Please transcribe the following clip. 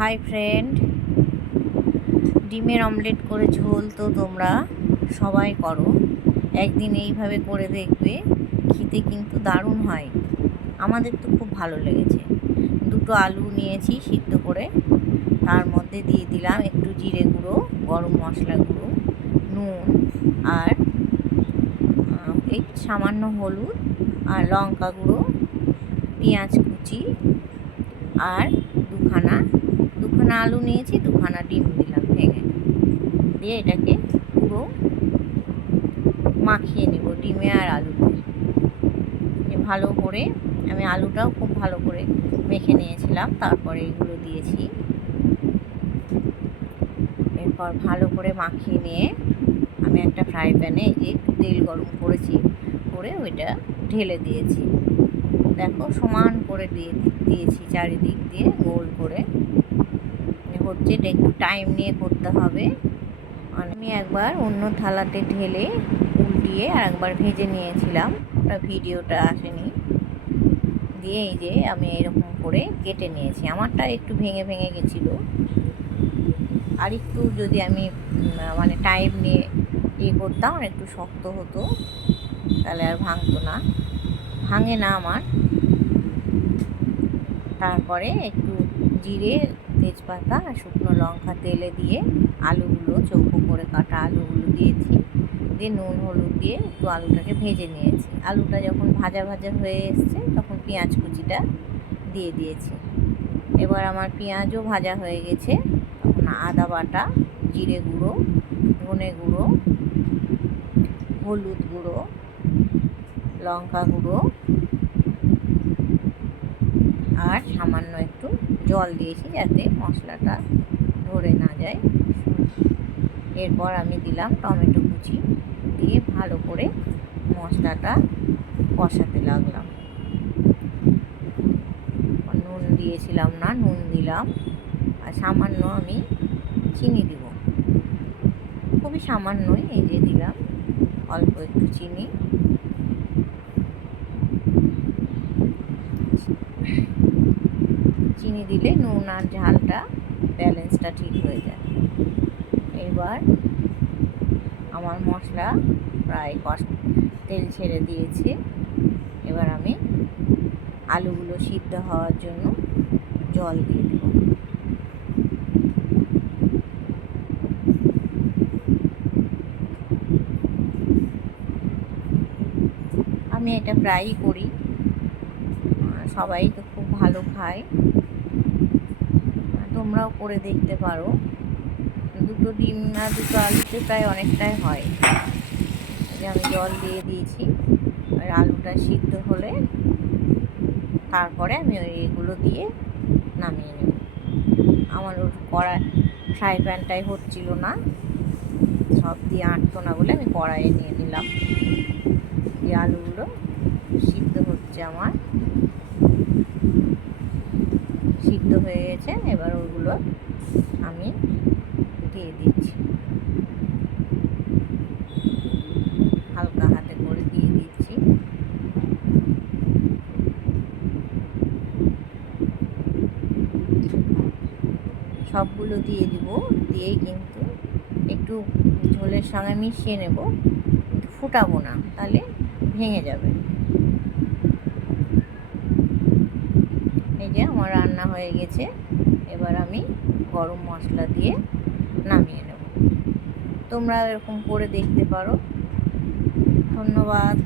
Hi friend, ডিমের omelette করে ঝোল তো তোমরা সবাই করো। একদিন এইভাবে করে দেখবে, খেতে কিন্তু দারুণ হয়। আমাদের তো খুব ভালো লেগেছে। দুটো আলু নিয়েছি সিদ্ধ করে, তার মধ্যে দিয়ে দিলাম একটু জিরে গুঁড়ো, গরম মশলা গুঁড়ো, নুন আর এই সামান্য হলুদ আর লঙ্কা গুঁড়ো, পেঁয়াজ কুচি আর দুখানা আলু নিয়েছি, দুখানা ডিম দিলাম ভেঙে, দিয়ে এটাকে পুরো মাখিয়ে নেব ডিমে আর আলুতে। ভালো করে আমি আলুটাও খুব ভালো করে মেখে নিয়েছিলাম, তারপরে এগুলো দিয়েছি। এরপর ভালো করে মাখিয়ে নিয়ে আমি একটা ফ্রাই প্যানে যে তেল গরম করেছি করে ওইটা ঢেলে দিয়েছি। দেখো সমান করে দিয়েছি চারিদিক দিয়ে গোল করে হচ্ছে। এটা একটু টাইম নিয়ে করতে হবে। আমি একবার অন্য থালাতে ঢেলে উল্টিয়ে আর একবার ভেজে নিয়েছিলাম, ওটা ভিডিওটা আসেনি। দিয়ে এই যে আমি এরকম করে কেটে নিয়েছি। আমারটা একটু ভেঙে ভেঙে গেছিলো, আর একটু যদি আমি মানে টাইম নিয়ে করতাম আর একটু শক্ত হতো, তাহলে আর ভাঙতো না, ভাঙে না আমার। তারপরে একটু জিরে, তেজপাতা আর শুকনো লঙ্কা তেলে দিয়ে আলুগুলো চৌকো করে কাটা আলুগুলো দিয়েছি, দিয়ে নুন হলুদ দিয়ে একটু আলুটাকে ভেজে নিয়েছি। আলুটা যখন ভাজা ভাজা হয়ে এসছে তখন পেঁয়াজ কুচিটা দিয়ে দিয়েছি। এবার আমার পেঁয়াজও ভাজা হয়ে গেছে, তখন আদা বাটা, জিরে গুঁড়ো, ধনে গুঁড়ো, হলুদ গুঁড়ো, লঙ্কা গুঁড়ো আর সামান্য একটু জল দিয়েছি যাতে মশলাটা ধরে না যায়। এরপর আমি দিলাম টমেটো কুচি, দিয়ে ভালো করে মশলাটা কষাতে লাগলাম। নুন দিয়েছিলাম না, নুন দিলাম, আর সামান্য আমি চিনি দিব, খুবই সামান্যই, এই যে দিলাম অল্প একটু চিনি। চিনি দিলে নুন আর ঝালটা ব্যালেন্সটা ঠিক হয়ে যায়। এবার আমার মশলা প্রায় তেল ছেড়ে দিয়েছে। এবার আমি আলুগুলো সিদ্ধ হওয়ার জন্য জল দিয়ে দেব। আমি এটা প্রায়ই করি, সবাই তো খুব ভালো খায়, তোমরাও করে দেখতে পারো। দুটো ডিম আর দুটো আলুতে প্রায় অনেকটাই হয়। যে আমি জল দিয়ে দিয়েছি, আর আলুটা সিদ্ধ হলে তারপরে আমি এগুলো দিয়ে নামিয়ে নেব। আমার ওর ফ্রাই প্যানটাই হচ্ছিল না, সব দিয়ে আটতো না বলে আমি কড়াইয়ে নিয়ে নিলাম। এই আলুগুলো সিদ্ধ হচ্ছে, আমার সিদ্ধ হয়ে গেছে। এবার ওগুলো আমি দিয়ে দিচ্ছি, হালকা হাতে করে দিয়ে দিচ্ছি। সবগুলো দিয়ে দিব, দিয়েই কিন্তু একটু ঝোলের সঙ্গে মিশিয়ে নেব, কিন্তু ফুটাবো না, তাহলে ভেঙে যাবে। এই যে আমার রান্না হয়ে গেছে। এবার আমি গরম মশলা দিয়ে নামিয়ে নেব। তোমরা এরকম করে দেখতে পারো। ধন্যবাদ।